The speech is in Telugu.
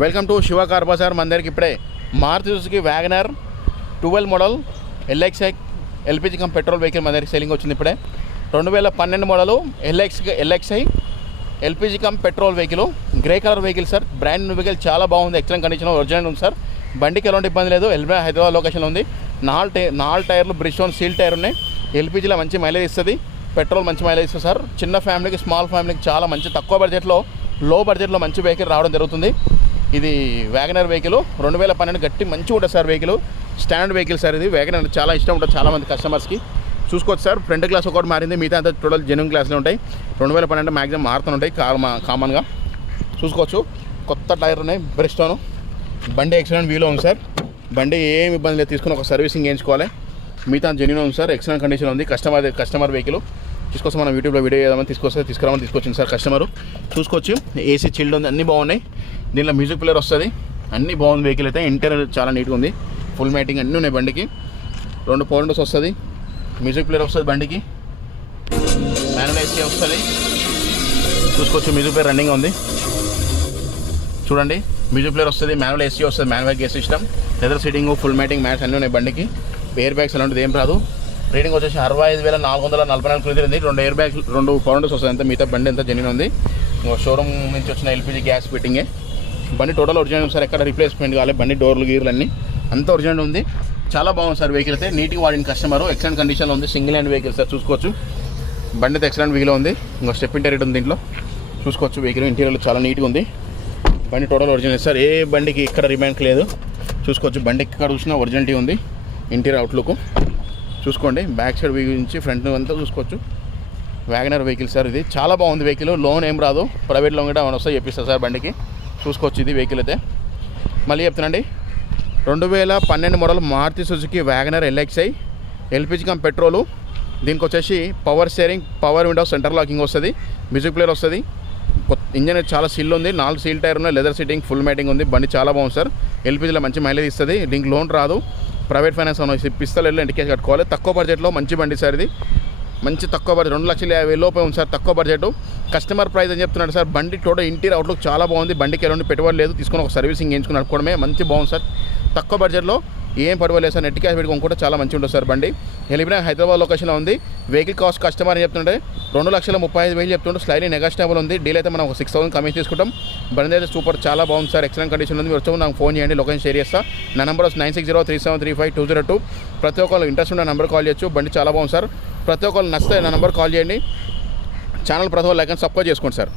Welcome to Shiva car bazaar. మన దగ్గరికి ఇప్పుడే Maruti Suzuki WagonR 12 model LXI LPG cum petrol vehicle మన దగ్గరికి సెల్లింగ్ వచ్చింది. ఇప్పుడే 2012 model LXI LPG cum petrol vehicle, grey colour vehicle sir. Brand new vehicle, చాలా బాగుంది, ఎక్సలెంట్ కండిషన్, ఒరిజినల్ ఉంది సార్. బండికి ఎలాంటి ఇబ్బంది లేదు. హైదరాబాద్ లొకేషన్లో ఉంది. 4 టైర్లు బ్రిస్టోన్ సీల్ టైర్ ఉన్నాయి. ఎల్పిజిలో మంచి మైలేజ్ ఇస్తుంది, పెట్రోల్ మంచి మైలేజ్ ఇస్తుంది సార్. చిన్న ఫ్యామిలీకి, స్మాల్ ఫ్యామిలీకి చాలా మంచి తక్కువ బడ్జెట్లో, లో బడ్జెట్లో మంచి వెహికల్ రావడం జరుగుతుంది. ఇది వ్యాగనర్ వెహికల్ 2012 గట్టి మంచిగా ఉంటుంది sir. Vehicle standard vehicle sir. ఇది వ్యాగనర్ చాలా ఇష్టం ఉంటుంది చాలా మంది కస్టమర్స్కి. చూసుకోవచ్చు సార్, ఫ్రంట్ గ్లాస్ ఒకటి మారింది, మిగతా అంతా టోటల్ జెన్యూన్ గ్లాస్లో ఉంటాయి. 2012 మ్యాక్సిమం మారుతుంటాయి కామన్గా. చూసుకోవచ్చు, కొత్త టైర్ ఉన్నాయి, బ్రిస్టోన్. బండి ఎక్సలెంట్ వ్యూలో ఉంది సార్. బండి ఏం ఇబ్బంది లేదు, తీసుకుని ఒక సర్వీసింగ్ చేయించుకోవాలి. మిగతా జెన్యూన్ ఉంది సార్, ఎక్సలెంట్ కండిషన్ ఉంది. కస్టమర్ వెహికల్ తీసుకొస్తే మనం యూట్యూబ్లో వీడియో చేద్దామని తీసుకొచ్చింది సార్ కస్టమర్. చూసుకోవచ్చు, ఏసీ చిల్డ్ ఉంది, అన్నీ బాగున్నాయి. దీనిలో మ్యూజిక్ ప్లేయర్ వస్తుంది, అన్నీ బాగుంది. వెహికల్ అయితే ఇంటీరియర్ చాలా నీట్గా ఉంది, ఫుల్ మ్యాటింగ్ అన్నీ ఉన్నాయి. బండికి 2 పవర్ విండోస్ వస్తుంది, మ్యూజిక్ ప్లేయర్ వస్తుంది, బండికి మాన్యువల్ ఏసీ వస్తుంది. చూసుకోవచ్చు, మ్యూజిక్ ప్లేయర్ రన్నింగ్ ఉంది చూడండి. మ్యూజిక్ ప్లేయర్ వస్తుంది, మాన్యువల్ ఏసీ వస్తుంది, manual gear system, leather seating, full matting, mats అన్నీ ఉన్నాయి. బండికి ఎయిర్ బ్యాగ్స్ అలాంటిది ఏం రాదు. రీడింగ్ వచ్చేసి 65,444 కిలోమీటర్లు. 2 ఎయిర్ బ్యాగ్స్, 2 పవర్ విండోస్ వస్తుంది. అంతా మిగతా బండి అంతా జెన్యూన్ ఉంది. షోరూమ్ నుంచి వచ్చిన ఎల్పిజి గ్యాస్ ఫిట్టింగే. బండి టోటల్ ఒరిజినల్ సార్, ఎక్కడ రీప్లేస్మెంట్ కావాలి. బండి డోర్లు గీర్లు అన్నీ అంతా ఒరిజినల్ ఉంది. చాలా బాగుంది సార్ వెహికల్ అయితే, నీట్గా వాడిన కస్టమర్, ఎక్సలెంట్ కండిషన్లో ఉంది. Single hand vehicle sir. చూసుకోవచ్చు, బండి అయితే ఎక్సలెంట్ వెహికల్ ఉంది. ఇంకో స్టెప్ ఇంటీరియర్ ఉంది దీంట్లో. చూసుకోవచ్చు, వెహికల్ ఇంటీరియర్ చాలా నీట్గా ఉంది. బండి టోటల్ ఒరిజినల్ సార్, ఏ బండికి ఇక్కడ రిమాంక్ లేదు. చూసుకోవచ్చు, బండి ఎక్కడ చూసినా ఒరిజినాలిటీ ఉంది. ఇంటీరియర్ అవుట్లుక్ చూసుకోండి, బ్యాక్ సైడ్ నుంచి ఫ్రంట్ అంతా చూసుకోవచ్చు. వ్యాగనర్ వెహికల్ సార్, ఇది చాలా బాగుంది వెహికల్. లోన్ ఏం రాదు, ప్రైవేట్ లోన్ కూడా వస్తాయి చెప్పిస్తారు సార్ బండికి. చూసుకోవచ్చు, ఇది వెహికల్ అయితే. మళ్ళీ చెప్తానండి, 2012 model Maruti Suzuki WagonR LXI LPG cum petrol. దీనికి వచ్చేసి power steering, power window, centre locking వస్తుంది, మ్యూజిక్ ప్లేయర్ వస్తుంది. ఇంజన్ చాలా సీల్ ఉంది, 4 సీల్ టైర్ ఉన్నాయి, లెదర్ సీటింగ్, ఫుల్ మ్యాటింగ్ ఉంది. బండి చాలా బాగుంది సార్. ఎల్పిజిలో మంచి మైలేజ్ ఇస్తుంది. దీనికి లోన్ రాదు, ప్రైవేట్ ఫైనాన్స్ పిస్తలు ఇంటికేసి కట్టుకోవాలి. తక్కువ బడ్జెట్లో మంచి బండి సార్. ఇది మంచి తక్కువ బడ్జెట్, 2,50,000 లోపే ఉంది సార్, తక్కువ బడ్జెట్. కస్టమర్ ప్రైస్ అని చెప్తున్నాడు సార్. బండి టోటల్ ఇంటీరియర్ అవుట్లుక్ చాలా బాగుంది. బండికి ఎలాంటి పెట్టుబడి లేదు, తీసుకొని ఒక సర్వీసింగ్ చేయించుకుని నడుపుకోవడమే మంచి బాగుంది సార్. తక్కువ బడ్జెట్లో ఏం పడవలేదు సార్. నెట్ క్యాష్ పెట్టుకోవడం కూడా చాలా మంచిగా ఉంటుంది సార్. బండి ఎలిమినా హైదరాబాద్ లొకేషన్లో ఉంది. వెహికల్ కాస్ట్ కస్టమర్ అని చెప్తుంటే 2,35,000 చెప్తుంటే స్లైడ్లీ నెగోషియబుల్ ఉంది. డీల్ అయితే మనం ఒక 6,000 కమిషన్ తీసుకుంటాం. బండి అయితే సూపర్, చాలా బాగుంది సార్, ఎక్సలెంట్ కండిషన్ ఉంది. మీరు వచ్చి నాకు ఫోన్ చేయండి, లొకేషన్ షేర్ చేస్తా. నా నెంబర్ 9603735202. ప్రతి ఒక్కరు ఇంట్రెస్ట్ ఉన్న నెంబర్ కాల్ చేయొచ్చు. బండి చాలా బాగుంది సార్. ప్రతి ఒక్కరు నచ్చితే నా నెంబర్ కాల్ చేయండి. ఛానల్ ప్రతి ఒక్కరు లైక్ అండ్ సబ్స్క్రైబ్ చేసుకోండి సార్.